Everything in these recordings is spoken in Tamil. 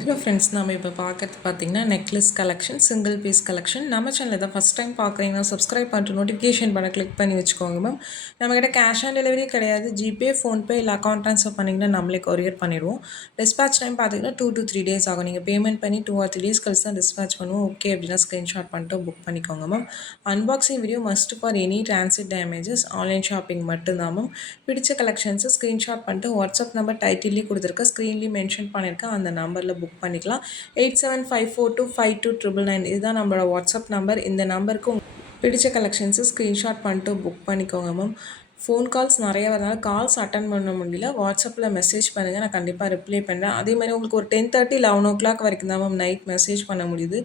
ஹலோ ஃப்ரெண்ட்ஸ், நம்ம இப்போ பார்க்கறது பார்த்தீங்கன்னா necklace collection, single piece collection. நம்ம சேனல் தான் ஃபஸ்ட் டைம் பார்க்குறீங்கன்னா சப்ஸ்கிரைப் பண்ணிட்டு நோட்டிஃபிகேஷன் பண்ண கிளிக் பண்ணி வச்சுக்கோங்க மேம். நம்மக்கிட்ட கேஷ் ஆன் டெலிவரி கிடையாது. ஜிபே, ஃபோன்பே இல்லை அக்கௌண்ட் ட்ரான்ஸ்ஃபர் பண்ணிங்கன்னா நம்மளே கொரியர் பண்ணிடுவோம். டிஸ்பேச் டைம் பார்த்தீங்கன்னா 2 to 3 days ஆகும். நீங்கள் பேமெண்ட் பண்ணி 2 or 3 days கழிச்சு தான் டிஸ்பேச் பண்ணுவோம். ஓகே அப்படின்னா ஸ்க்ரீன்ஷாட் பண்ணிட்டு புக் பண்ணிக்கோங்க ma'am. Unboxing video must for any transit damages. Online shopping மட்டும்தான் மேம். பிடிச்ச கலெக்ஷன்ஸை ஸ்க்ரீன்ஷாட் பண்ணிட்டு வாட்ஸ்அப் நம்பர் டைட்டில்லேயே கொடுத்துருக்க, ஸ்க்ரீன்லேயும் மென்ஷன் பண்ணியிருக்கேன், அந்த நம்பரில் புக் பண்ணிக்கலாம். 8754252999 இதுதான் நம்மளோட வாட்ஸ்அப் நம்பர். இந்த நம்பருக்கு பிடிச்ச கலெக்ஷன்ஸு ஸ்க்ரீன்ஷாட் பண்ணிட்டு புக் பண்ணிக்கோங்க மேம். ஃபோன் கால்ஸ் நிறைய வரனால கால்ஸ் அட்டன் பண்ண முடியல. வாட்ஸ்அப்பில் மெசேஜ் பண்ணுங்கள், நான் கண்டிப்பாக ரிப்ளை பண்ணுறேன். அதே மாதிரி உங்களுக்கு ஒரு 10:30 11 o'clock வரைக்கும் தான் மேம் நைட் மெசேஜ் பண்ண முடியுது.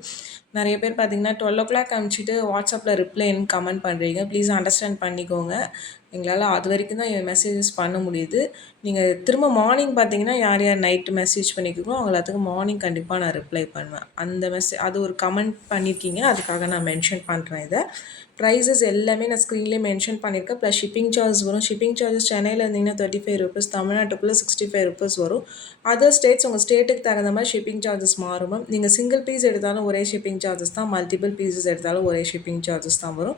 நிறைய பேர் பார்த்தீங்கன்னா 12 o'clock அனுப்பிச்சிட்டு வாட்ஸ்அப்பில் ரிப்ளைன்னு கமெண்ட் பண்ணுறீங்க. ப்ளீஸ் அண்டர்ஸ்டாண்ட் பண்ணிக்கோங்க. எங்களால் அது வரைக்கும் தான் மெசேஜஸ் பண்ண முடியுது. நீங்கள் திரும்ப மார்னிங் பார்த்தீங்கன்னா யார் யார் நைட்டு மெசேஜ் பண்ணிக்கிறோம் அவங்க எல்லாத்துக்கும் மார்னிங் கண்டிப்பாக நான் ரிப்ளை பண்ணுவேன். அந்த அது ஒரு கமெண்ட் பண்ணியிருக்கீங்க, அதுக்காக நான் மென்ஷன் பண்ணுறேன். இதை ப்ரைஸஸ் எல்லாமே நான் ஸ்க்ரீன்லேயே மென்ஷன் பண்ணியிருக்கேன். ப்ளஸ் ஷிப்பிங் சார்ஜஸ் வரும். ஷிப்பிங் சார்ஜஸ் சென்னையில் இருந்தீங்கன்னா 35 rupees, தமிழ்நாட்டுக்குள்ளே 65 rupees வரும். அதர் ஸ்டேட்ஸ் உங்கள் ஸ்டேட்டுக்கு தகுந்த மாதிரி ஷிப்பிங் சார்ஜஸ் மாறும். நீங்கள் சிங்கிள் பீஸ் எடுத்தாலும் ஒரே ஷிப்பிங் சார்ஜஸ் தான், மல்டிபிள் பீசஸ் எடுத்தாலும் ஒரே ஷிப்பிங் சார்ஜஸ் தான் வரும்.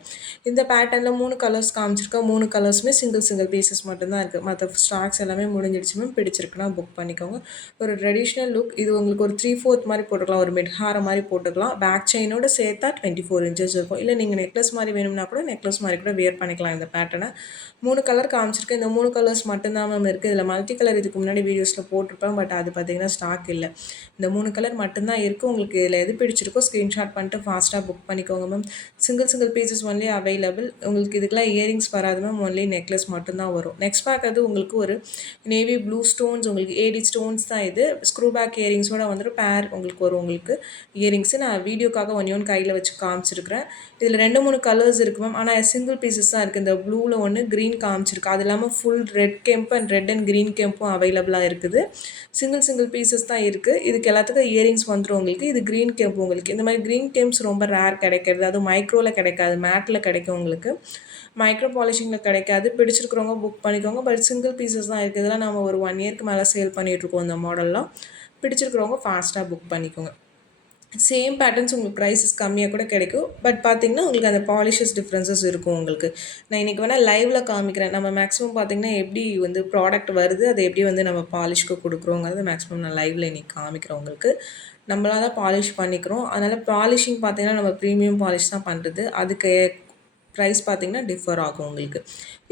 இந்த பேட்டர்னில் 3 கலர்ஸ் காமிச்சிருக்கேன். 3 கலர்ஸுமே சிங்கிள் பீசஸ் மட்டும்தான் இருக்குது. மற்ற ஸ்டாக்ஸ் எல்லாமே முடிஞ்சிடுச்சு மேம். பிடிச்சிருக்குன்னா புக் பண்ணிக்கோங்க. ஒரு ட்ரெடிஷ்னல் லுக். இது உங்களுக்கு ஒரு 3/4 மாதிரி போட்டுக்கலாம், ஒரு மிட்ஹார மாதிரி போட்டுக்கலாம். பேக் செயினோட சேர்த்தா 24 inches இருக்கும். இல்லை நீங்கள் நெக்லஸ் மாதிரி வேணும்னா கூட நெக்லஸ் மாதிரி கூட வேர் பண்ணிக்கலாம். இந்த பேட்டர்னை 3 கலர் காமிச்சிருக்கேன். இந்த 3 கலர்ஸ் மட்டும்தான் மேம் இருக்குது. இதில் மல்டி கலர் இதுக்கு முன்னாடி வீடியோஸில் போட்டிருப்பேன், பட் அது பார்த்திங்கன்னா ஸ்டாக் இல்லை. இந்த 3 கலர் மட்டும்தான் இருக்குது. உங்களுக்கு இதில் எது பிடிச்சிருக்கோ ஸ்க்ரீன்ஷாட் பண்ணிட்டு ஃபாஸ்ட்டாக புக் பண்ணிக்கோங்க ma'am. Single pieces only available. உங்களுக்கு இதுக்கெலாம் இயரிங்ஸ் வராது மேம், ஒன்லி நெக்லஸ் மட்டும்தான் வரும். நெக்ஸ்ட் பார்க்கறது உங்களுக்கு ஒரு நேவி ப்ளூ ஸ்டோன்ஸ், உங்களுக்கு ஏடி ஸ்டோன்ஸ் தான் இது. ஸ்க்ரூ பேக் இயரிங்ஸோட வந்துட்டு பேர் உங்களுக்கு வரும். உங்களுக்கு இயரிங்ஸு நான் வீடியோக்காக ஒன்று கையில் வச்சு காமிச்சிருக்கிறேன். இதில் 2-3 கலர்ஸ் இருக்குது மேம். ஆனால் சிங்கிள் பீசஸ் தான் இருக்குது. இந்த ப்ளூவில் ஒன்று, க்ரீன் காமிச்சிருக்கு. அது இல்லாமல் ஃபுல் ரெட் கெம்ப் அண்ட் ரெட் அண்ட் க்ரீன் கெம்பும் அவைலபிளாக இருக்குது. சிங்கிள் பீசஸ் தான் இருக்குது. இதுக்கு எல்லாத்துக்கும் இயரிங்ஸ் வந்துடும் உங்களுக்கு. இது க்ரீன் கெம்ப். உங்களுக்கு இந்த மாதிரி க்ரீன் கெம்ப்ஸ் ரொம்ப ரேர் கிடைக்கிறது. அதுவும் மைக்ரோவில் கிடைக்காது, மேட்டில் கிடைக்கும். உங்களுக்கு மைக்ரோ பாலிஷிங்கில் கிடைக்காது. பிடிச்சிருக்கிறவங்க புக் பண்ணிக்கோங்க. பட் சிங்கிள் பீசஸ் தான் இருக்குது. இதெல்லாம் நம்ம ஒரு 1 yearக்கு மேலே சேல் பண்ணிகிட்ருக்கோம் இந்த மாடல்லாம். பிடிச்சிருக்கிறவங்க ஃபாஸ்ட்டாக புக் பண்ணிக்கோங்க. சேம் பேட்டர்ன்ஸ் உங்களுக்கு ப்ரைஸஸ் கம்மியாக கூட கிடைக்கும். பட் பார்த்திங்கன்னா உங்களுக்கு அந்த பாலிஷஸ் டிஃப்ரென்சஸ் இருக்கும் உங்களுக்கு. நான் இன்றைக்கி வேணால் லைவில் காமிக்கிறேன். நம்ம மேக்ஸிமம் பார்த்திங்கன்னா எப்படி ப்ராடக்ட் வருது, அதை எப்படி நம்ம பாலிஷ்க்கு கொடுக்குறோங்கிறது மேக்ஸிமம் நான் லைவில் இன்றைக்கி காமிக்கிறேன் உங்களுக்கு. நம்மளாக தான் பாலிஷ் பண்ணிக்கிறோம். அதனால் பாலிஷிங் பார்த்திங்கன்னா நம்ம ப்ரீமியம் பாலிஷ் தான் பண்ணுறது. அதுக்கு ப்ரைஸ் பார்த்திங்கன்னா டிஃபர் ஆகும் உங்களுக்கு.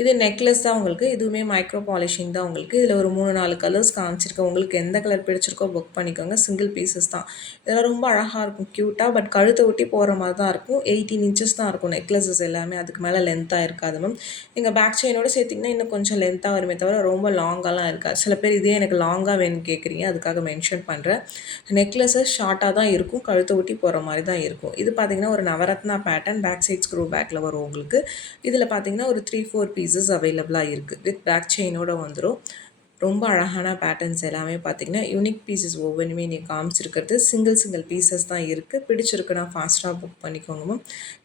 இது நெக்லஸ் தான் உங்களுக்கு. இதுவுமே மைக்ரோ பாலிஷிங் தான் உங்களுக்கு. இதில் ஒரு 3-4 கலர்ஸ் காமிச்சிருக்கேன். உங்களுக்கு எந்த கலர் பிடிச்சிருக்கோ புக் பண்ணிக்கோங்க. சிங்கிள் பீசஸ் தான். இதெல்லாம் ரொம்ப அழகாக இருக்கும், க்யூட்டாக. பட் கழுத்தை ஒட்டி போகிற மாதிரி தான் இருக்கும். 18 inches தான் இருக்கும் நெக்லஸஸ் எல்லாமே. அதுக்கு மேலே லென்த்தாக இருக்காது மேம். நீங்கள் பேக் செயினோட சேர்த்திங்கன்னா இன்னும் கொஞ்சம் லென்த்தாக வருமே தவிர ரொம்ப லாங்காலாம் இருக்காது. சில பேர் இதே எனக்கு லாங்காக வேணும்னு கேட்குறீங்க, அதுக்காக மென்ஷன் பண்ணுறேன். நெக்லஸஸ் ஷார்ட்டாக தான் இருக்கும், கழுத்தை ஒட்டி போகிற மாதிரி தான் இருக்கும். இது பார்த்திங்கன்னா ஒரு navaratna pattern. Back side screw பேக்கில் வரும் உங்களுக்கு. இதில் பார்த்திங்கன்னா ஒரு 3-4 பீசஸ் அவைலபிளாக இருக்குது. வித் பேக் செயினோடு வந்துடும். ரொம்ப அழகான பேட்டர்ன்ஸ் எல்லாமே பார்த்திங்கன்னா யூனிக் பீசஸ் ஒவ்வொன்றுமே நீ காமிச்சிருக்கிறது சிங்கிள் பீசஸ் தான் இருக்குது. பிடிச்சிருக்குன்னா ஃபாஸ்ட்டாக புக் பண்ணிக்கோங்க மேம்.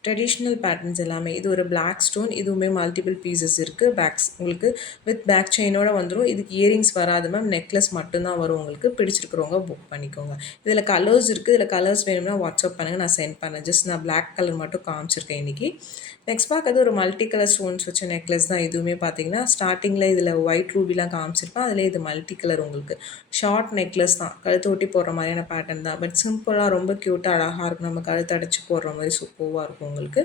ட்ரெடிஷ்னல் பேட்டர்ன்ஸ் எல்லாமே. இது ஒரு பிளாக் ஸ்டோன். இதுவுமே மல்டிபிள் பீசஸ் இருக்குது. பேக்ஸ் உங்களுக்கு வித் பேக் செயினோடு வந்துடும். இதுக்கு இயரிங்ஸ் வராது மேம், நெக்லஸ் மட்டும்தான் வரும் உங்களுக்கு. பிடிச்சிருக்கிறவங்க புக் பண்ணிக்கோங்க. இதில் கலர்ஸ் இருக்குது. இதில் கலர்ஸ் வேணும்னா வாட்ஸ்அப் பண்ணுங்கள், நான் சென்ட் பண்ணேன். ஜஸ்ட் நான் பிளாக் கலர் மட்டும் காமிச்சிருக்கேன் இன்றைக்கி. நெக்ஸ்ட் பார்க்கறது ஒரு மல்டி கலர் ஸ்டோன்ஸ் வச்ச நெக்லஸ் தான். இதுவுமே பார்த்திங்கன்னா ஸ்டார்டிங்கில் இதில் ஒயிட் ரூபிலாம் காமிச்சிருப்பேன். அதில் இது மல்டி கலர் உங்களுக்கு. ஷார்ட் நெக்லஸ் தான், கழுத்து ஒட்டி போடுற மாதிரியான பேட்டர்ன் தான். பட் சிம்பிளாக ரொம்ப க்யூட்டாக அழகாக இருக்கும். நம்ம கழுத்து அடைச்சி போடுற மாதிரி சூப்பராக இருக்கும் உங்களுக்கு.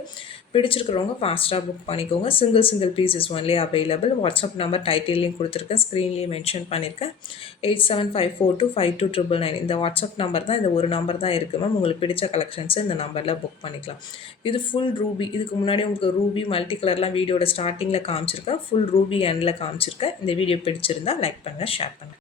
பிடிச்சிருக்கிறவங்க ஃபாஸ்ட்டாக புக் பண்ணிக்கோங்க. Single pieces only available. WhatsApp number டைட்டில்லையும் கொடுத்துருக்கேன், ஸ்க்ரீன்லேயும் மென்ஷன் பண்ணியிருக்கேன். 8754252999 இந்த வாட்ஸ்அப் நம்பர் தான். இந்த ஒரு நம்பர் தான் இருக்குது மேம். உங்களுக்கு பிடிச்ச கலெக்ஷன்ஸை இந்த நம்பரில் புக் பண்ணிக்கலாம். இது ஃபுல் ரூபி. இதுக்கு முன்னாடி உங்களுக்கு ரூபி மல்டி கலர்லாம் வீடியோட ஸ்டார்டிங்கில் காமிச்சிருக்கேன். ஃபுல் ரூபி எண்டில் காமிச்சிருக்கேன். இந்த வீடியோ பிடிச்சிருந்தா லைக் பண்ணுங்கள், ஷேர் பண்ணுங்கள்.